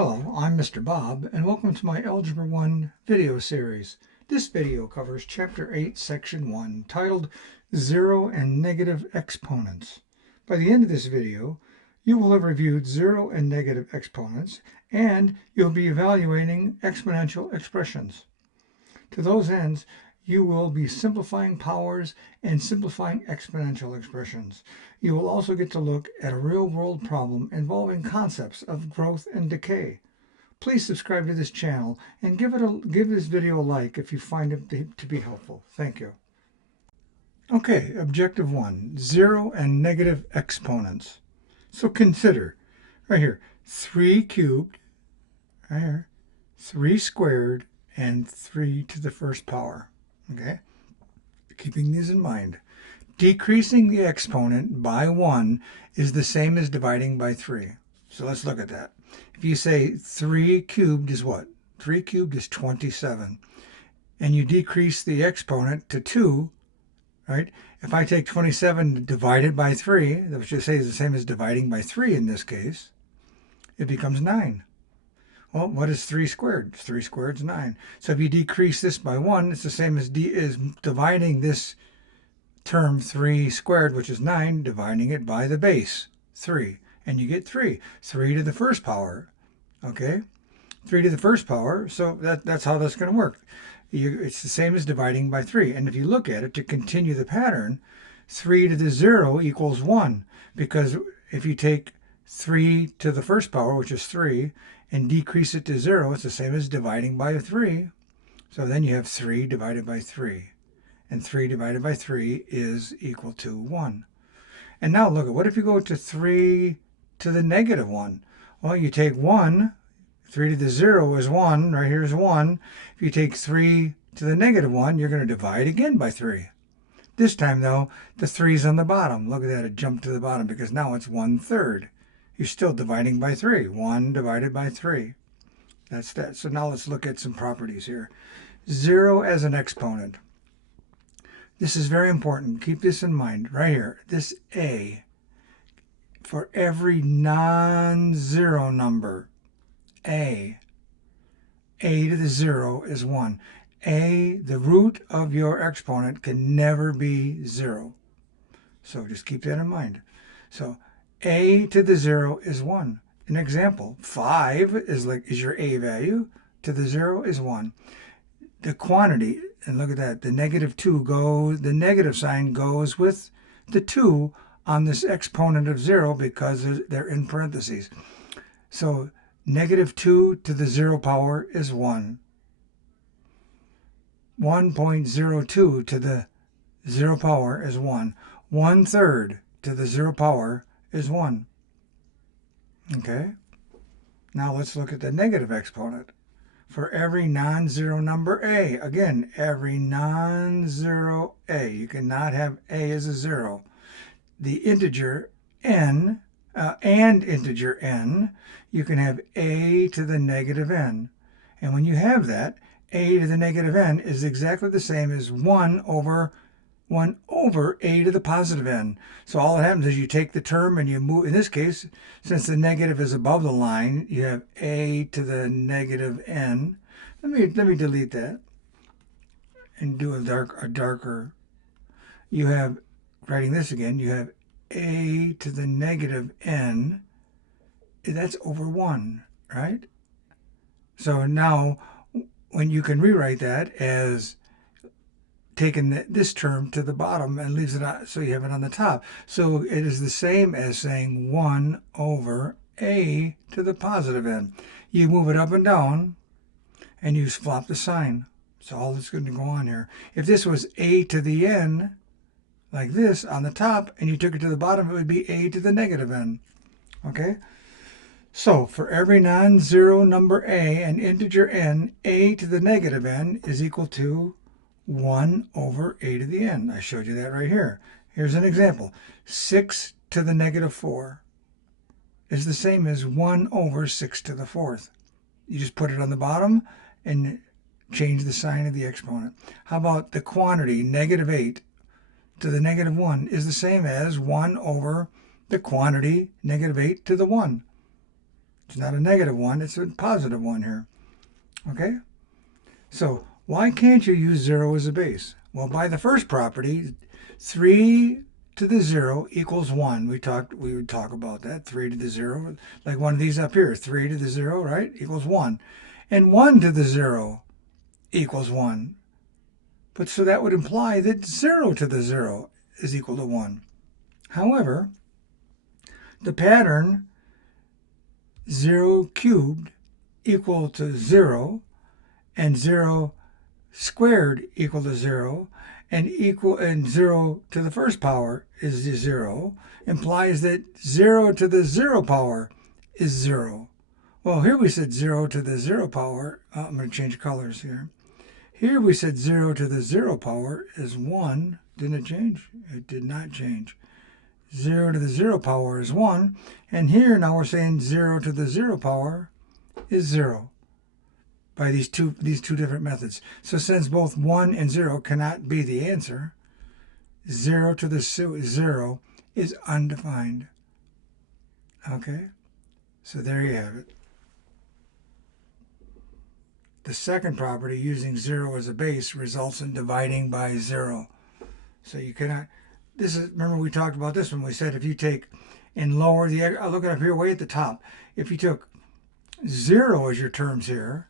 Hello, I'm Mr. Bob, and welcome to my Algebra 1 video series. This video covers Chapter 8, Section 1, titled Zero and Negative Exponents. By the end of this video, you will have reviewed zero and negative exponents, and you'll be evaluating exponential expressions. To those ends, you will be simplifying powers and simplifying exponential expressions. You will also get to look at a real-world problem involving concepts of growth and decay. Please subscribe to this channel and give this video a like if you find it to be helpful. Thank you. Okay, Objective 1, zero and negative exponents. So consider, right here, 3 cubed, right here, 3 squared, and 3 to the first power. Okay, keeping these in mind. Decreasing the exponent by 1 is the same as dividing by 3. So let's look at that. If you say 3 cubed is what? 3 cubed is 27. And you decrease the exponent to 2, right? If I take 27 and divide it by 3, which I say is the same as dividing by 3 in this case, it becomes 9. Well, what is 3 squared? 3 squared is 9. So if you decrease this by 1, it's the same as dividing this term 3 squared, which is 9, dividing it by the base, 3. And you get 3. 3 to the first power, okay? 3 to the first power, so that's how that's going to work. It's the same as dividing by 3. And if you look at it, to continue the pattern, 3 to the 0 equals 1. Because if you take 3 to the first power, which is 3, and decrease it to 0, it's the same as dividing by 3. So then you have 3 divided by 3. And 3 divided by 3 is equal to 1. And now look at, what if you go to 3 to the negative 1? Well, you take 1, 3 to the 0 is 1, right here is 1. If you take 3 to the negative 1, you're going to divide again by 3. This time, though, the 3 is on the bottom. Look at that, it jumped to the bottom because now it's 1/3. You're still dividing by 3. 1 divided by 3. That's that. So now let's look at some properties here. 0 as an exponent. This is very important. Keep this in mind right here. This a, for every non-zero number, a to the 0 is 1. The root of your exponent can never be 0. So just keep that in mind. So a to the 0 is 1. An example, 5 is your a value. To the 0 is 1. The quantity, and look at that, the the negative sign goes with the 2 on this exponent of 0 because they're in parentheses. So negative 2 to the 0 power is 1. 1.02 to the 0 power is 1. 1/3 to the 0 power is 1. Okay? Now let's look at the negative exponent. For every non-zero number a, again, every non-zero a, you cannot have a as a 0. The integer n and integer n, you can have a to the negative n. And when you have that, a to the negative n is exactly the same as 1 over a to the positive n. So all that happens is you take the term and you move, in this case, since the negative is above the line, you have a to the negative n. Let me delete that and do a darker. You have, writing this again, you have a to the negative n. That's over 1, right? So now, when you can rewrite that as taking this term to the bottom and leaves it out, so you have it on the top. So it is the same as saying 1 over a to the positive n. You move it up and down, and you flop the sign. So all that's going to go on here. If this was a to the n, like this, on the top, and you took it to the bottom, it would be a to the negative n. Okay? So for every non-zero number a and integer n, a to the negative n is equal to 1 over a to the n. I showed you that right here. Here's an example. 6 to the negative 4 is the same as 1 over 6 to the 4th. You just put it on the bottom and change the sign of the exponent. How about the quantity, negative 8 to the negative 1 is the same as 1 over the quantity, negative 8 to the 1. It's not a negative 1, it's a positive 1 here. Okay? So why can't you use 0 as a base? Well, by the first property, 3 to the 0 equals 1. We would talk about that. 3 to the 0, like one of these up here. 3 to the 0, right, equals 1. And 1 to the 0 equals 1. But so that would imply that 0 to the 0 is equal to 1. However, the pattern 0 cubed equal to 0 and 0 squared equal to 0 and 0 to the first power is 0 implies that 0 to the 0 power is 0. Well, here we said 0 to the 0 power. I'm going to change colors here. Here we said 0 to the 0 power is 1. Didn't it change? It did not change. 0 to the 0 power is 1. And here now we're saying 0 to the 0 power is 0 by these two different methods. So since both 1 and 0 cannot be the answer, 0 to the 0 is undefined. Okay? So there you have it. The second property, using 0 as a base, results in dividing by 0. So you cannot, remember we talked about this when we said if you take and lower the, I'll look it up here way at the top. If you took 0 as your terms here,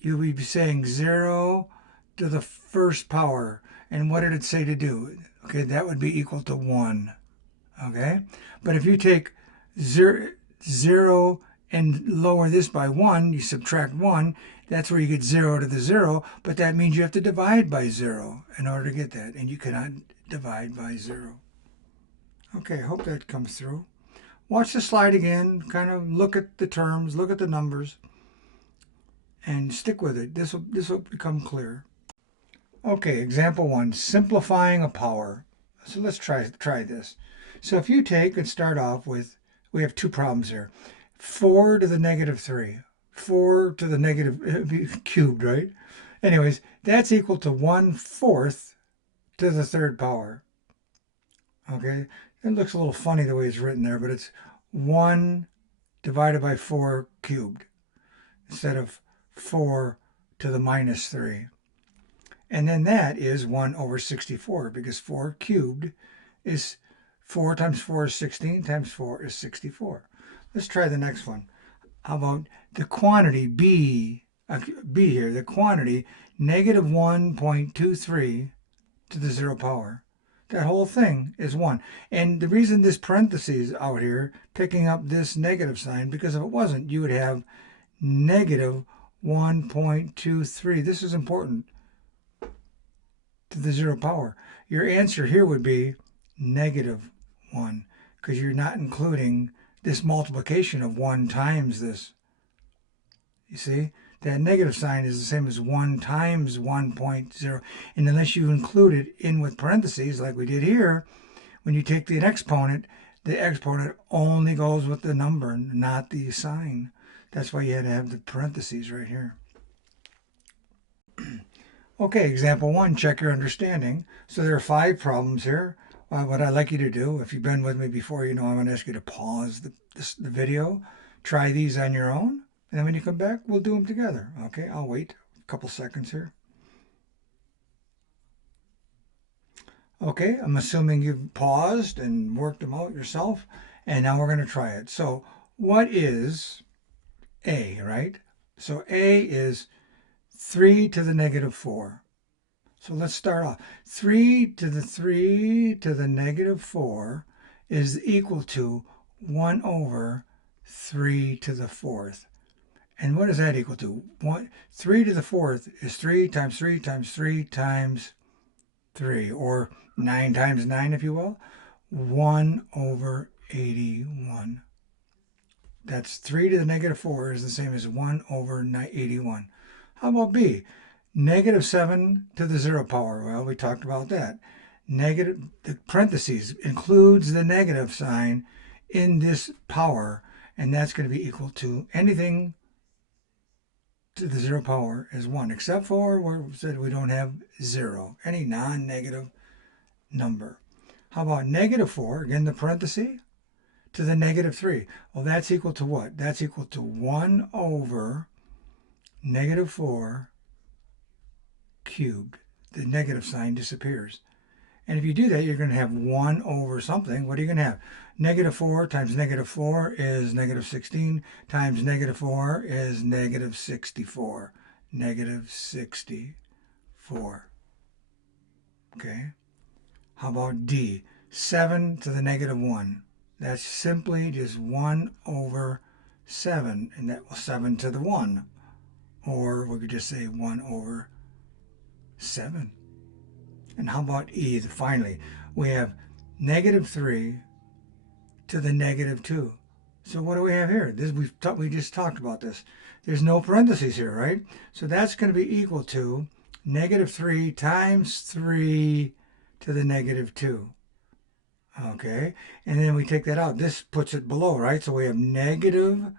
you'll be saying 0 to the first power. And what did it say to do? Okay, that would be equal to 1. Okay? But if you take 0 and lower this by 1, you subtract 1, that's where you get 0 to the 0, but that means you have to divide by 0 in order to get that, and you cannot divide by 0. Okay, I hope that comes through. Watch the slide again, kind of look at the terms, look at the numbers, and stick with it. This will become clear. Okay, example 1, simplifying a power. So let's try this. So if you take and start off with, we have two problems here. 4 to the negative 3. 4 to the negative cubed, right? Anyways, that's equal to 1/4 to the third power. Okay, it looks a little funny the way it's written there, but it's 1 divided by 4 cubed instead of 4 to the minus 3. And then that is 1/64 because 4 cubed is 4 times 4 is 16 times 4 is 64. Let's try the next one. How about the quantity B here, the quantity negative 1.23 to the 0 power. That whole thing is 1. And the reason this parentheses out here, picking up this negative sign, because if it wasn't, you would have negative 1.23. This is important. To the 0 power. Your answer here would be negative 1, because you're not including this multiplication of 1 times this. You see? That negative sign is the same as 1 times 1.0. And unless you include it in with parentheses, like we did here, when you take the exponent only goes with the number, not the sign. That's why you had to have the parentheses right here. Okay, example 1, check your understanding. So there are 5 problems here. What I'd like you to do, if you've been with me before, you know I'm going to ask you to pause the video, try these on your own, and then when you come back, we'll do them together. Okay, I'll wait a couple seconds here. Okay, I'm assuming you've paused and worked them out yourself, and now we're going to try it. So what is A, right? So A is 3 to the negative 4. So let's start off. 3 to the negative 4 is equal to 1/3 to the 4th. And what is that equal to? 3 to the 4th is 3 times 3 times 3 times 3, or 9 times 9, if you will. 1/81. That's 3 to the negative 4 is the same as 1/81. How about B? Negative 7 to the 0 power. Well, we talked about that. Negative, the parentheses includes the negative sign in this power, and that's going to be equal to anything to the 0 power is 1, except for where we said we don't have 0, any non-negative number. How about negative 4, again the parenthesis, to the negative 3. Well, that's equal to what? That's equal to 1 over negative 4 cubed. The negative sign disappears. And if you do that, you're going to have 1 over something. What are you going to have? Negative 4 times negative 4 is negative 16 times negative 4 is negative 64. Negative 64. Okay. How about D? 7 to the negative 1. That's simply just 1 over 7. And that was 7 to the 1. Or we could just say 1 over 7. And how about E? Finally, we have negative 3 to the negative 2. So what do we have here? We just talked about this. There's no parentheses here, right? So that's going to be equal to negative 3 times 3 to the negative 2. Okay, and then we take that out. This puts it below, right? So we have negative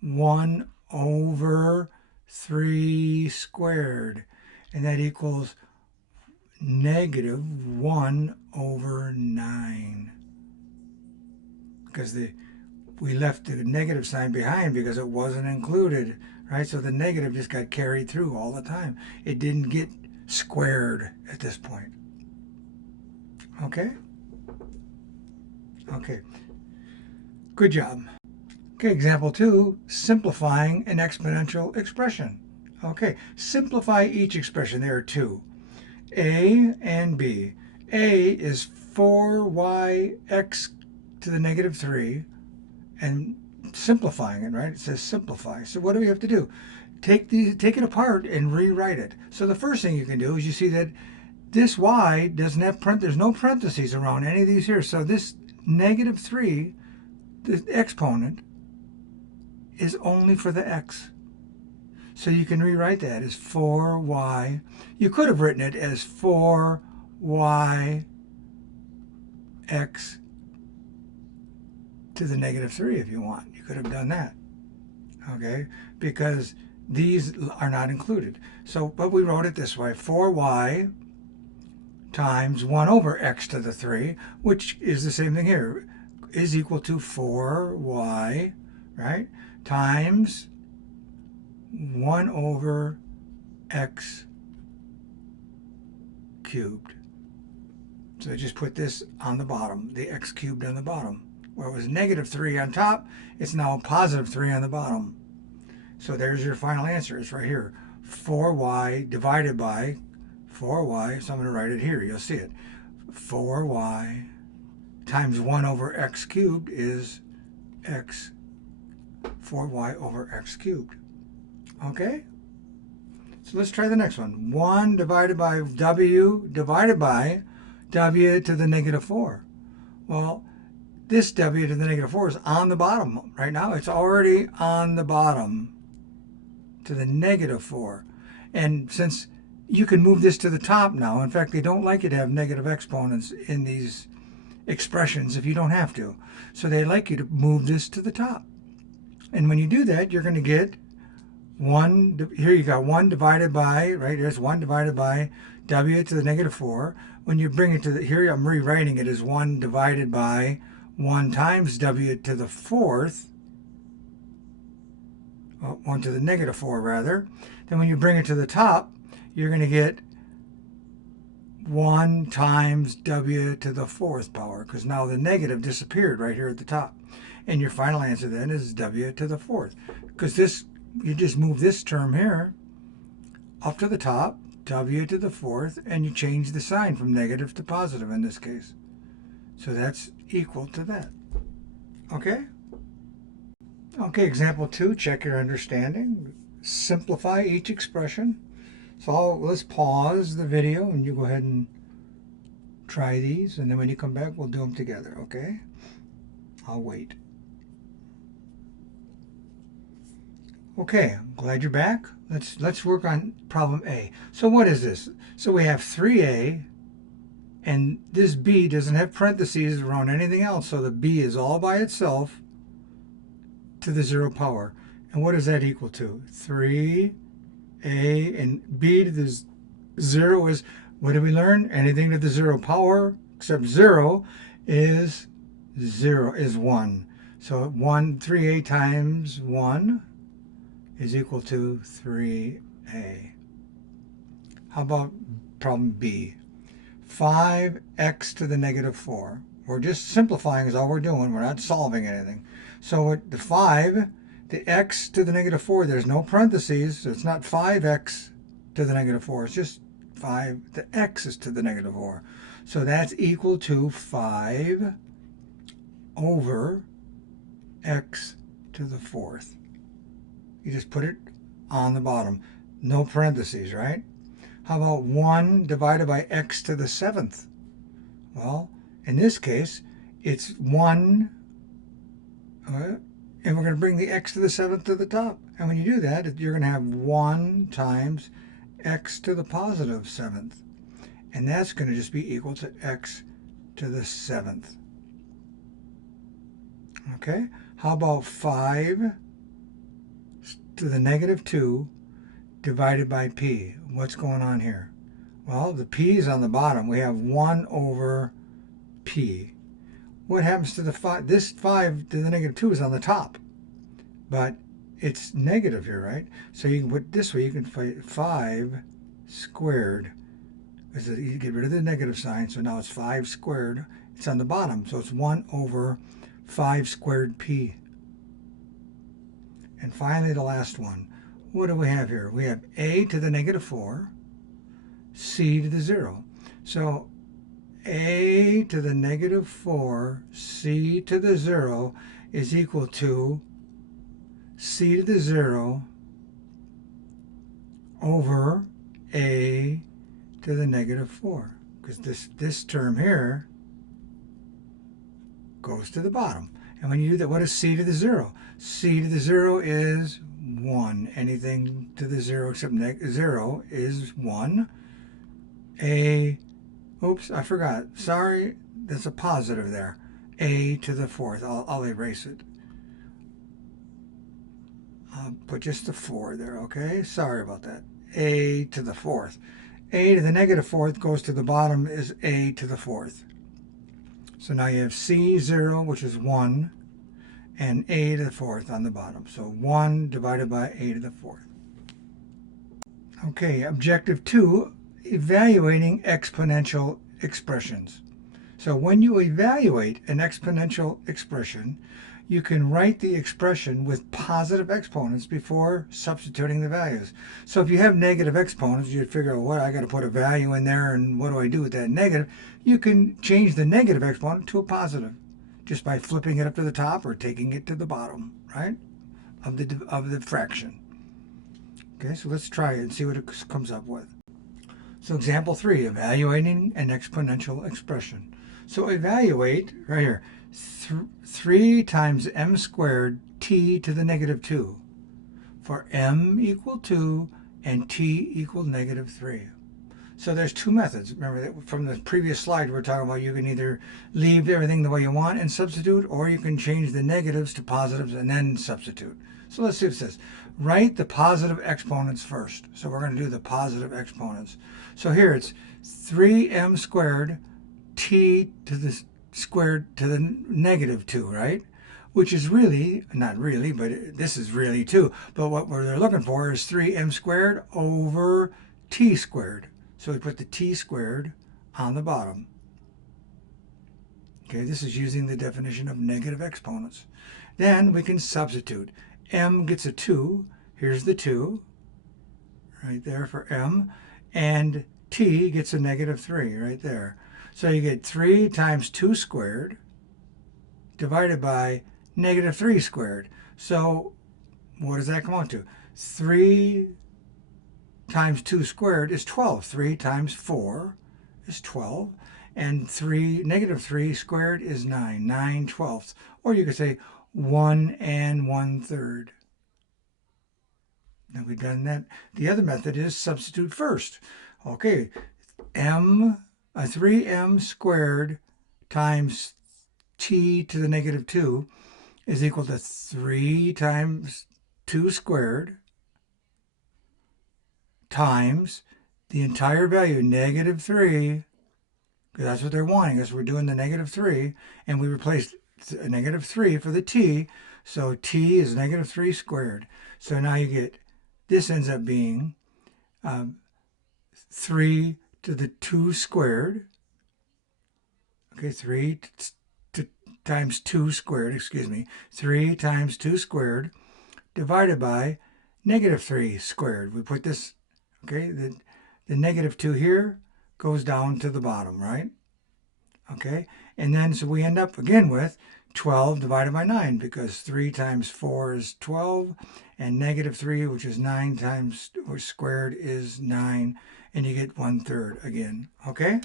1 over 3 squared. And that equals negative 1 over 9. Because we left the negative sign behind because it wasn't included, right? So the negative just got carried through all the time. It didn't get squared at this point. Okay? Okay. Good job. Okay, example 2, simplifying an exponential expression. Okay, simplify each expression. There are two, A and B. A is 4yx to the negative 3, and simplifying it, right? It says simplify. So what do we have to do? Take it apart and rewrite it. So the first thing you can do is you see that this y doesn't have there's no parentheses around any of these here. So this negative 3, the exponent, is only for the x. So you can rewrite that as 4y. You could have written it as 4yx to the negative 3 if you want. You could have done that. Okay? Because these are not included. So, but we wrote it this way. 4y times 1 over x to the 3, which is the same thing here, is equal to 4y, right, times 1 over x cubed. So I just put this on the bottom, the x cubed on the bottom. Where it was negative 3 on top, it's now positive 3 on the bottom. So there's your final answer. It's right here. 4y divided by 4y, so I'm going to write it here. You'll see it. 4y times 1 over x cubed is x, 4y over x cubed. Okay? So let's try the next one. 1 divided by w divided by w to the negative 4. Well, this w to the negative 4 is on the bottom right now. It's already on the bottom to the negative 4. And since you can move this to the top now, in fact, they don't like you to have negative exponents in these expressions if you don't have to. So they like you to move this to the top. And when you do that, you're going to get 1, here you got 1 divided by, right, there's 1 divided by w to the negative 4. When you bring it to the, here I'm rewriting it as 1 divided by 1 times w to the 4th, 1 to the negative 4 rather. Then when you bring it to the top, you're going to get 1 times w to the 4th power, because now the negative disappeared right here at the top. And your final answer then is w to the 4th. Because this, you just move this term here up to the top, w to the 4th, and you change the sign from negative to positive in this case. So that's equal to that. Okay? Okay, example 2, check your understanding. Simplify each expression. So let's pause the video and you go ahead and try these, and then when you come back we'll do them together, okay? I'll wait. Okay, I'm glad you're back. Let's work on problem A. So what is this? So we have 3a, and this b doesn't have parentheses around anything else, so the b is all by itself to the 0 power. And what does that equal to? 3a, and b to the 0 is, what did we learn? Anything to the 0 power except 0 is 0 is 1. So 3a times 1 is equal to 3a. How about problem B? 5x to the negative 4. We're just simplifying is all we're doing. We're not solving anything. So the 5, the x to the negative 4, there's no parentheses. So it's not 5x to the negative 4. It's just 5, the x is to the negative 4. So that's equal to 5 over x to the 4th. You just put it on the bottom. No parentheses, right? How about 1 divided by x to the 7th? Well, in this case, it's 1, and we're going to bring the x to the 7th to the top. And when you do that, you're going to have 1 times x to the positive 7th. And that's going to just be equal to x to the 7th. Okay, how about 5 to the negative 2 divided by p? What's going on here? Well, the p is on the bottom. We have 1 over p. What happens to the 5? This 5 to the negative 2 is on the top, but it's negative here, right? So you can put it this way. You can put 5 squared. You get rid of the negative sign, so now it's 5 squared. It's on the bottom, so it's 1 over 5 squared p. And finally, the last one. What do we have here? We have a to the negative 4, c to the 0. So a to the negative 4, c to the 0 is equal to c to the 0 over a to the negative 4. Because this term here goes to the bottom. And when you do that, what is c to the 0? C to the 0 is 1. Anything to the 0 except 0 is 1. Oops, I forgot. Sorry, that's a positive there. A to the 4th. I'll erase it. I'll put just the 4 there, okay? Sorry about that. A to the 4th. A to the negative 4th goes to the bottom is a to the 4th. So now you have C0, which is 1, and a to the 4th on the bottom. So 1 divided by a to the 4th. Okay, objective 2, evaluating exponential expressions. So when you evaluate an exponential expression, you can write the expression with positive exponents before substituting the values. So if you have negative exponents, you'd figure, well, I got to put a value in there, and what do I do with that negative? You can change the negative exponent to a positive just by flipping it up to the top or taking it to the bottom, right, of the fraction. Okay, so let's try it and see what it comes up with. So example 3, evaluating an exponential expression. So evaluate, right here, 3 times m squared t to the negative 2 for m equal 2 and t equal negative 3. So there's two methods. Remember that from the previous slide we're talking about you can either leave everything the way you want and substitute, or you can change the negatives to positives and then substitute. So let's see what it says. Write the positive exponents first. So we're going to do the positive exponents. So here it's 3m squared t to the squared to the negative 2, right? Which is really, not really, but this is really 2. But what they're looking for is 3m squared over t squared. So we put the t squared on the bottom. Okay, this is using the definition of negative exponents. Then we can substitute. M gets a 2. Here's the 2 right there for m. And t gets a negative 3 right there. So you get 3 times 2 squared divided by negative 3 squared. So what does that come out to? 3 times 2 squared is 12. 3 times 4 is 12. And negative 3 squared is 9. 9/12. Or you could say 1 1/3. Now we've done that. The other method is substitute first. Okay, 3m squared times t to the negative 2 is equal to 3 times 2 squared times the entire value, negative 3, because that's what they're wanting us. We're doing the negative 3, and we replaced negative 3 for the t. So t is negative 3 squared. So now you get, this ends up being 3 to the 2 squared. Okay, 3 times 2 squared, excuse me. 3 times 2 squared divided by negative 3 squared. We put this, okay, the negative 2 here goes down to the bottom, right? Okay, and then so we end up again with 12 divided by 9, because 3 times 4 is 12, and negative 3, which is 9 times squared, is 9, and you get 1/3 again, okay?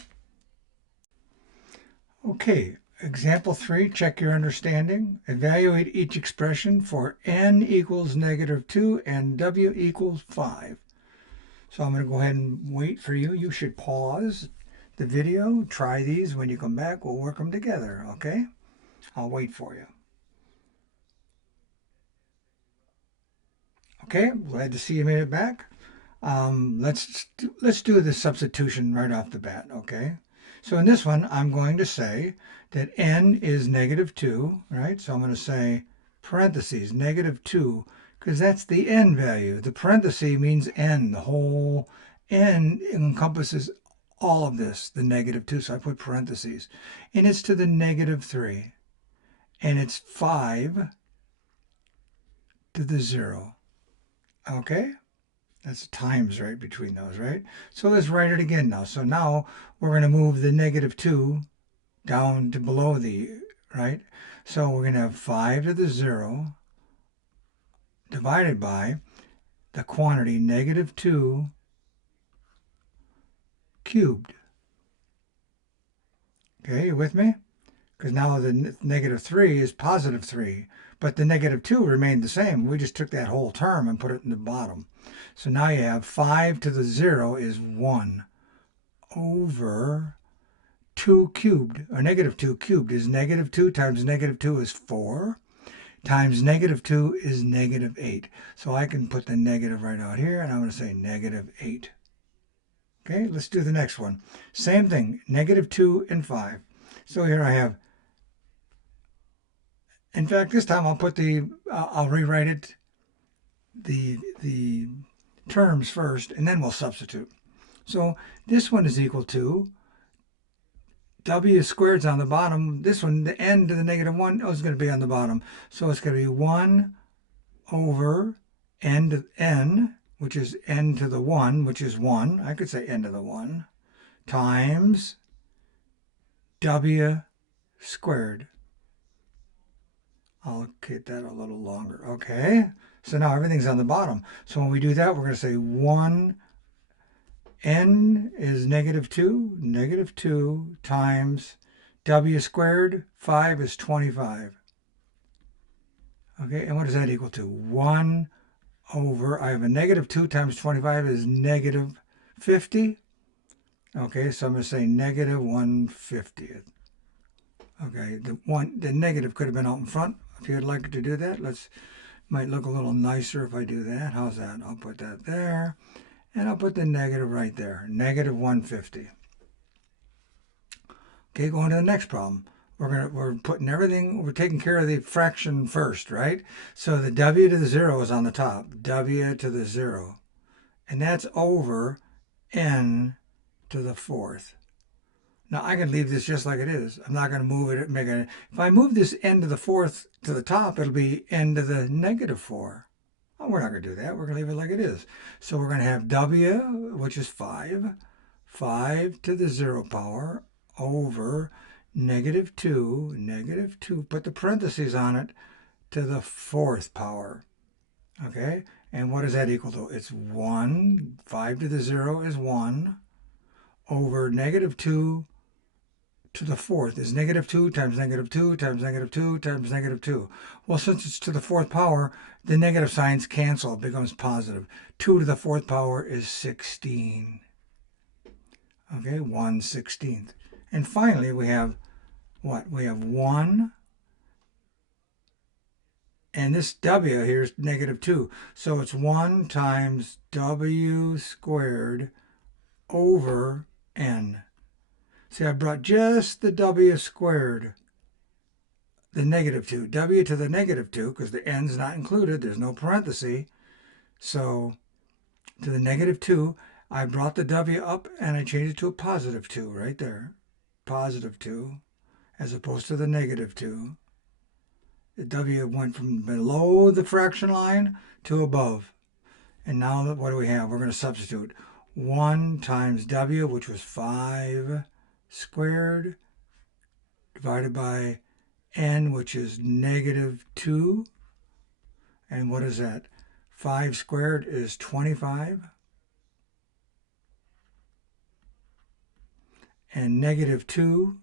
Okay, example 3, check your understanding. Evaluate each expression for n equals negative 2 and w equals 5. So I'm going to go ahead and wait for you. You should pause the video, try these. When you come back, we'll work them together, okay? I'll wait for you. Okay, glad to see you made it back. Let's do the substitution right off the bat, okay? So in this one, I'm going to say that n is negative 2, right? So I'm going to say parentheses, negative 2, because that's the n value. The parenthesis means n. The whole n encompasses all of this, the negative 2, so I put parentheses. And it's to the negative 3. And it's 5 to the 0. Okay? That's times right between those, right? So let's write it again now. So now we're going to move the negative 2 down to below the, right? So we're going to have 5 to the 0 divided by the quantity negative 2 cubed. Okay, you with me? Because now the negative 3 is positive 3. But the negative 2 remained the same. We just took that whole term and put it in the bottom. So now you have 5 to the 0 is 1 over 2 cubed, or negative 2 cubed is negative 2 times negative 2 is 4, times negative 2 is negative 8. So I can put the negative right out here, and I'm going to say negative 8. Okay, let's do the next one. Same thing, negative 2 and 5. So here I have, in fact, this time I'll put I'll rewrite it, the terms first, and then we'll substitute. So this one is equal to w squared's on the bottom. This one, the n to the negative 1, is going to be on the bottom. So it's going to be 1 over n to n, which is n to the 1, which is 1. I could say n to the 1, times w squared. I'll get that a little longer. Okay, so now everything's on the bottom. So when we do that, we're going to say 1, n is negative 2 times w squared, 5 is 25. Okay, and what does that equal to? 1 over, I have a negative 2 times 25 is negative 50. Okay, so I'm going to say negative 1/50. Okay, the negative could have been out in front. If you'd like to do that, might look a little nicer if I do that. How's that? I'll put that there, and I'll put the negative right there, negative 1/50. Okay, going to the next problem. We're putting everything, we're taking care of the fraction first, right? So the w to the 0 is on the top, w to the 0, and that's over n to the 4th. Now I can leave this just like it is. I'm not going to move it, if I move this n to the 4th to the top, it'll be n to the negative 4. Oh, we're not going to do that. We're going to leave it like it is. So we're going to have w, which is 5 to the 0 power over negative 2, put the parentheses on it, to the 4th power. Okay, and what does that equal to? It's 1, 5 to the 0 is 1, over negative 2 to the 4th is negative 2 times negative 2 times negative 2 times negative 2. Well, since it's to the 4th power, the negative signs cancel. It becomes positive. 2 to the 4th power is 16. Okay, 1/16. And finally, we have what? We have 1, and this w here is negative 2. So it's 1 times w squared over n. See, I brought just the w squared the negative 2. W to the negative 2, because the n's not included. There's no parenthesis. So to the negative 2, I brought the w up and I changed it to a positive 2 right there. Positive 2 as opposed to the negative 2. The w went from below the fraction line to above. And now what do we have? We're going to substitute 1 times w, which was 5 squared, divided by n, which is negative 2. And what is that? 5 squared is 25. And negative 2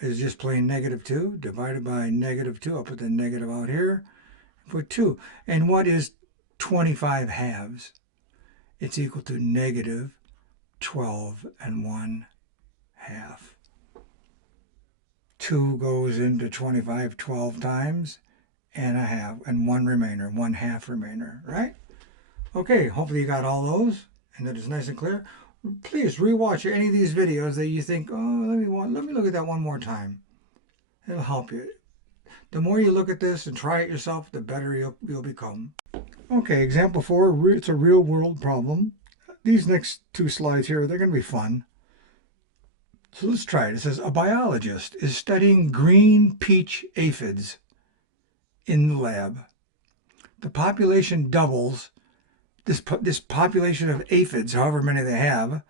is just plain negative 2, divided by negative 2. I'll put the negative out here. Put 2. And what is 25 halves? It's equal to negative 12 and 1 half. 2 goes into 25 12 times, and a half, and 1 remainder, 1 half remainder, right? Okay, hopefully you got all those, and that is nice and clear. Please rewatch any of these videos that you think, oh, let me look at that one more time. It'll help you. The more you look at this and try it yourself, the better you'll become. Okay, example 4, it's a real world problem. These next 2 slides here, they're going to be fun. So let's try it. It says, a biologist is studying green peach aphids in the lab. The population doubles. This population of aphids, however many they have,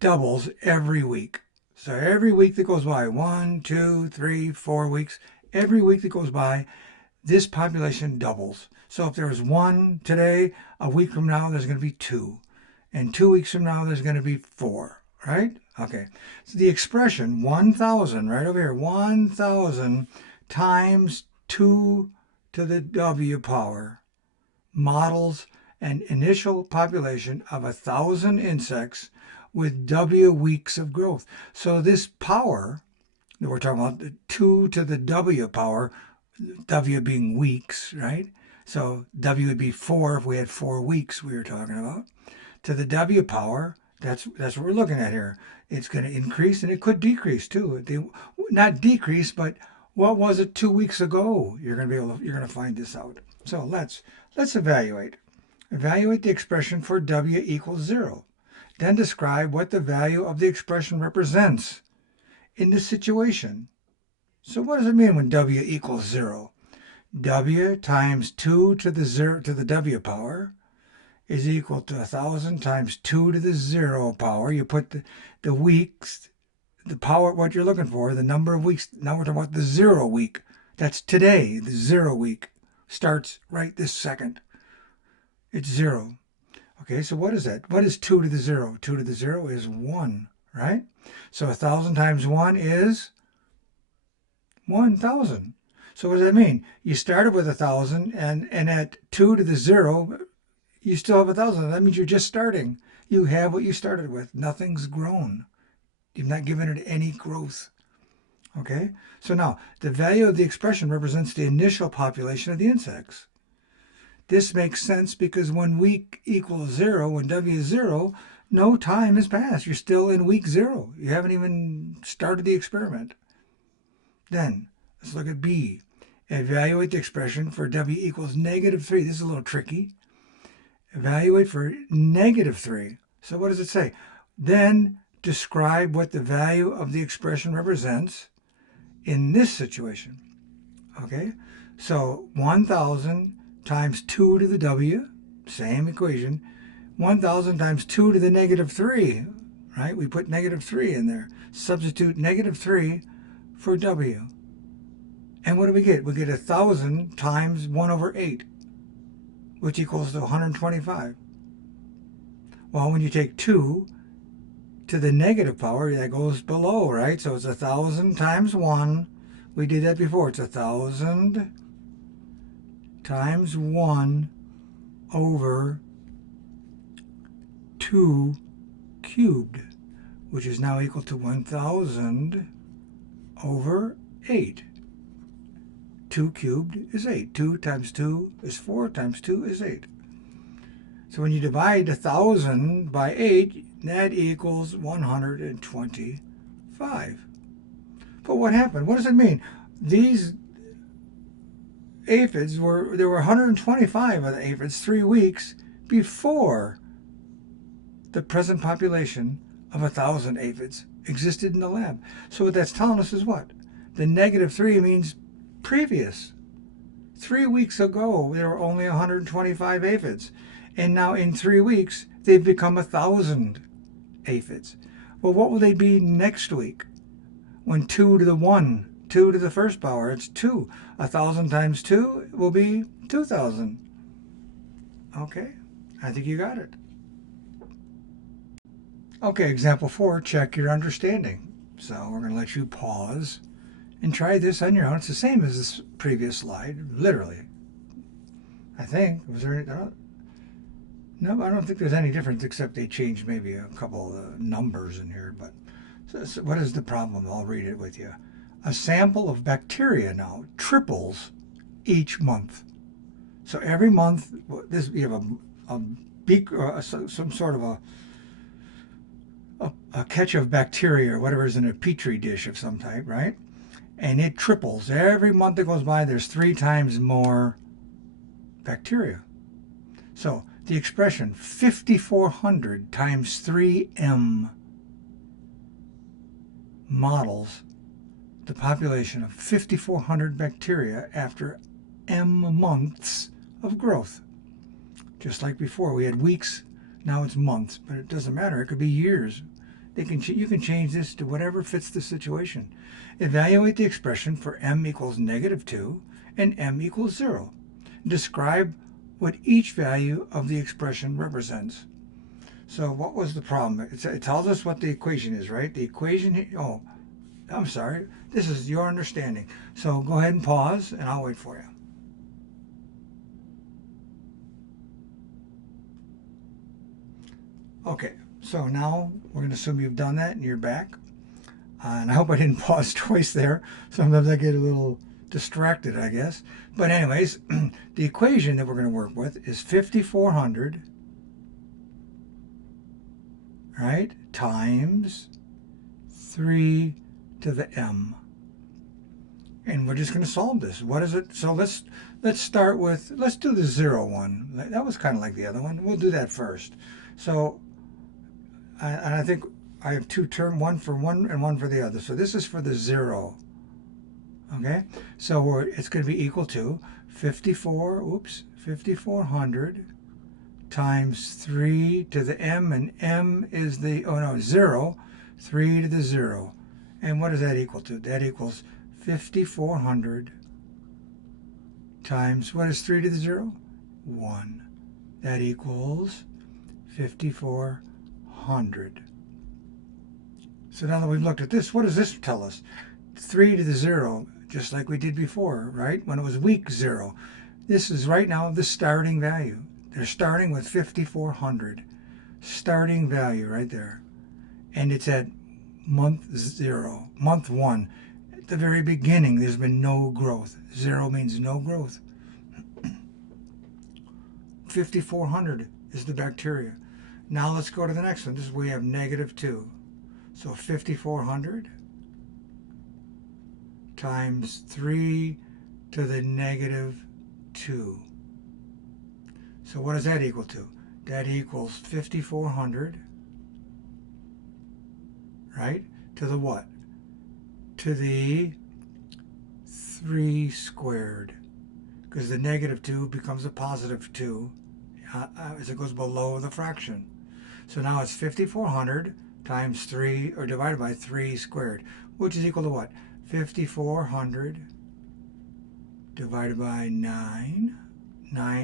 doubles every week. So every week that goes by, 1, 2, 3, 4 weeks, every week that goes by, this population doubles. So if there's 1 today, a week from now, there's going to be 2. And 2 weeks from now, there's going to be 4, right? Okay. So the expression 1,000, right over here, 1,000 times 2 to the w power models an initial population of 1,000 insects with w weeks of growth. So this power that we're talking about, the 2 to the w power, w being weeks, right? So w would be 4 if we had 4 weeks we were talking about. To the w power, that's what we're looking at here. It's going to increase, and it could decrease too. Not decrease, but what was it 2 weeks ago? You're going to find this out. So let's evaluate. Evaluate the expression for w equals 0. Then describe what the value of the expression represents in this situation. So what does it mean when w equals 0? W times 2 to the w power is equal to 1,000 times 2 to the 0 power. You put the weeks, the power, what you're looking for, the number of weeks. Now we're talking about the 0 week. That's today. The 0 week starts right this second. It's 0. Okay, so what is that? What is 2 to the 0? 2 to the 0 is 1, right? So 1,000 times 1 is 1,000. So what does that mean? You started with 1,000, and at 2 to the 0, you still have 1,000. That means you're just starting. You have what you started with. Nothing's grown. You've not given it any growth. Okay? So now, the value of the expression represents the initial population of the insects. This makes sense because when week equals 0, when w is 0, no time has passed. You're still in week 0. You haven't even started the experiment. Then, let's look at B. Evaluate the expression for w equals negative 3. This is a little tricky. Evaluate for negative 3. So what does it say? Then describe what the value of the expression represents in this situation. Okay? So 1,000 times 2 to the w, same equation. 1,000 times 2 to the negative 3, right? We put negative 3 in there. Substitute negative 3 for w. And what do we get? We get 1,000 times 1 over 8, which equals to 125. Well, when you take 2 to the negative power, that goes below, right? So it's 1,000 times 1. We did that before. It's 1,000 times 1 over 2 cubed, which is now equal to 1,000 over 8. 2 cubed is 8. 2 times 2 is 4 times 2 is 8. So when you divide 1,000 by 8, that equals 125. But what happened? What does it mean? These aphids there were 125 of the aphids 3 weeks before the present population of 1,000 aphids existed in the lab. So what that's telling us is what? The -3 means previous. 3 weeks ago, there were only 125 aphids. And now in 3 weeks, they've become 1,000 aphids. Well, what will they be next week? When 2 to the 1, 2 to the first power, it's 2. 1,000 times 2 will be 2,000. Okay, I think you got it. Okay, example 4, check your understanding. So we're going to let you pause and try this on your own. It's the same as this previous slide, literally. I think. Was there? No, I don't think there's any difference except they changed maybe a couple of numbers in here. But so what is the problem? I'll read it with you. A sample of bacteria now triples each month. So every month, you have a beaker, some sort of a catch of bacteria or whatever is in a petri dish of some type, right? And it triples. Every month that goes by, there's 3 times more bacteria. So the expression 5,400 times 3m models the population of 5,400 bacteria after m months of growth. Just like before, we had weeks, now it's months, but it doesn't matter. It could be years. You can change this to whatever fits the situation. Evaluate the expression for m equals -2 and m equals 0. Describe what each value of the expression represents. So what was the problem? It tells us what the equation is, right? The equation, oh, I'm sorry. This is your understanding. So go ahead and pause, and I'll wait for you. Okay, so now we're going to assume you've done that and you're back. And I hope I didn't pause twice there. Sometimes I get a little distracted, I guess. But anyways, the equation that we're going to work with is 5,400, right, times 3 to the m. And we're just going to solve this. What is it? So let's start with, let's do the 0 one. That was kind of like the other one. We'll do that first. So, and I think I have 2 terms, one for one and one for the other. So this is for the 0. Okay, so it's going to be equal to 5,400 times 3 to the m, and m is the, 0, 3 to the 0. And what does that equal to? That equals 5,400 times, what is 3 to the 0? 1. That equals 5,400. So now that we've looked at this, what does this tell us? 3 to the 0, just like we did before, right? When it was week 0. This is right now the starting value. They're starting with 5,400. Starting value right there. And it's at month 0, month 1. At the very beginning, there's been no growth. 0 means no growth. 5,400 is the bacteria. Now let's go to the next one. This is where we have -2. So 5,400 times 3 to the -2. So what does that equal to? That equals 5,400, right, to the what? To the 3 squared. Because the -2 becomes a +2 as it goes below the fraction. So now it's 5,400 times 3, or divided by 3 squared, which is equal to what? 5,400 divided by 9.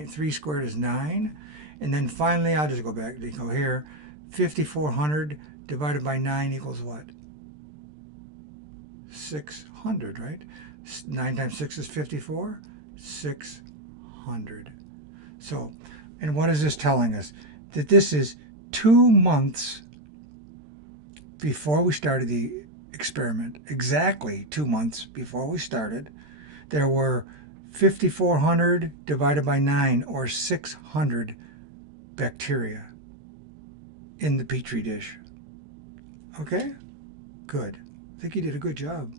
3 squared is 9. And then finally, I'll just go back to go here. 5,400 divided by 9 equals what? 600, right? 9 times 6 is 54. 600. So, and what is this telling us? That this is 2 months before we started the experiment. Exactly 2 months before we started, there were 5,400 divided by 9, or 600 bacteria in the petri dish. Okay? Good. I think you did a good job.